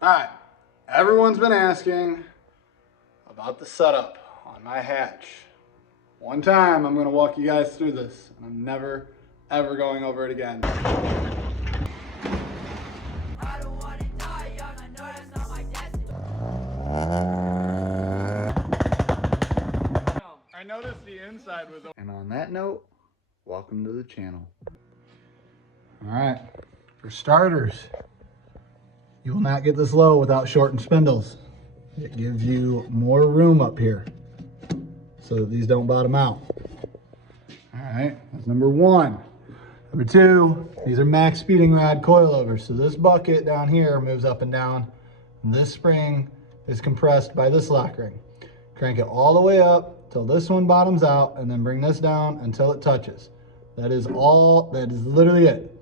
Alright, everyone's been asking about the setup on my hatch. One time I'm going to walk you guys through this, and I'm never ever going over it again. I noticed the inside was open. And on that note, welcome to the channel. Alright, for starters, you will not get this low without shortened spindles. It gives you more room up here so that these don't bottom out. All right, that's number one. Number two, these are Maxpeedingrod coilovers. So this bucket down here moves up and down. And this spring is compressed by this lock ring. Crank it all the way up till this one bottoms out, and then bring this down until it touches. That is literally it.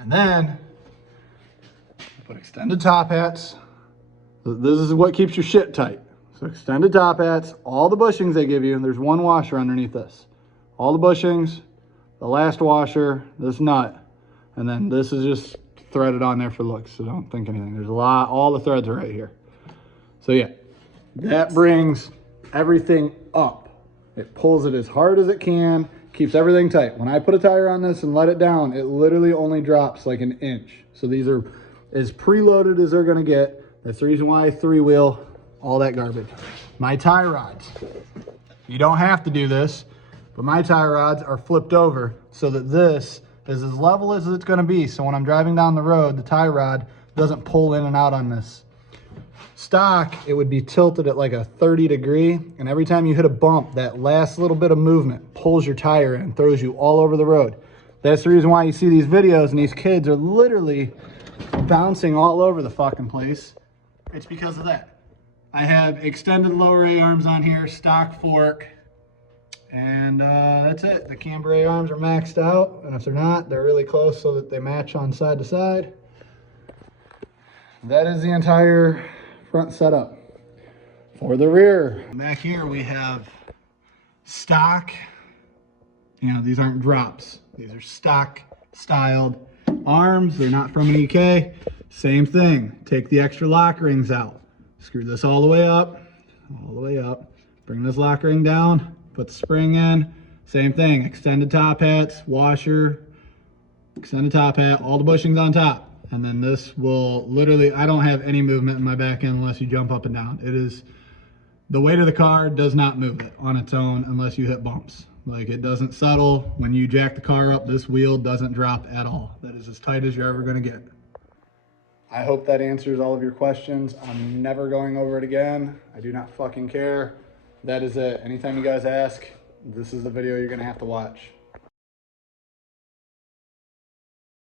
And then put extended top hats. This is what keeps your shit tight. So extended top hats, all the bushings they give you, and there's one washer underneath this. All the bushings, the last washer, this nut, and then this is just threaded on there for looks, so don't think anything. There's a lot, all the threads are right here. So yeah, that brings everything up. It pulls it as hard as it can, keeps everything tight. When I put a tire on this and let it down, it literally only drops like an inch. So these are as preloaded as they're gonna get. That's the reason why I three-wheel all that garbage. My tie rods, you don't have to do this, but my tie rods are flipped over so that this is as level as it's gonna be. So when I'm driving down the road, the tie rod doesn't pull in and out on this. Stock, it would be tilted at like a 30 degree, and every time you hit a bump, that last little bit of movement pulls your tire in and throws you all over the road. That's the reason why you see these videos and these kids are literally bouncing all over the fucking place. It's because of that. I have extended lower A-arms on here, stock fork, and that's it. The Camber A-arms are maxed out, and if they're not, they're really close so that they match on side to side. That is the entire front setup. For the rear, back here we have stock. You know, these aren't drops. These are stock styled arms. They're not from an EK. Same thing. Take the extra lock rings out. Screw this all the way up. Bring this lock ring down. Put the spring in. Same thing. Extended top hats, washer, extended top hat, all the bushings on top. And then this will literally, I don't have any movement in my back end unless you jump up and down. It is, the weight of the car does not move it on its own unless you hit bumps. Like, it doesn't settle. When you jack the car up, this wheel doesn't drop at all. That is as tight as you're ever gonna get. I hope that answers all of your questions. I'm never going over it again. I do not fucking care. That is it. Anytime you guys ask, this is the video you're gonna have to watch.